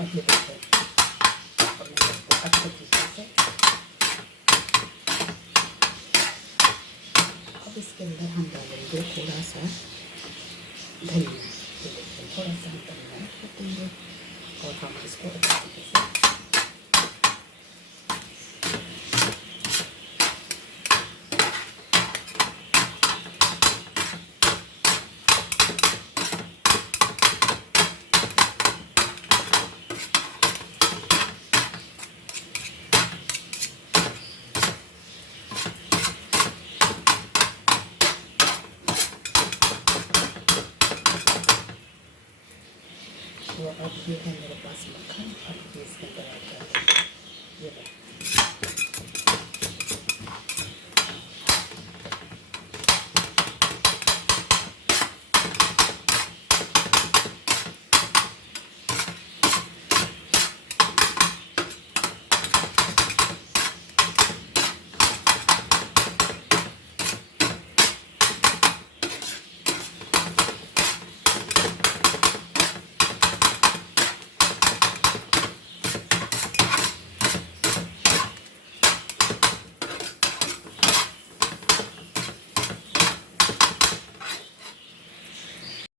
अभी देखते हैं और मैं इसको अच्छे तरीके से अब इसके अंदर हम डालेंगे थोड़ा सा धनिया। ये देखिए थोड़ा सा हम धनिया रखेंगे और हम इसको अच्छे तरीके से तो अब ये है मेरे पास मक्खन। अब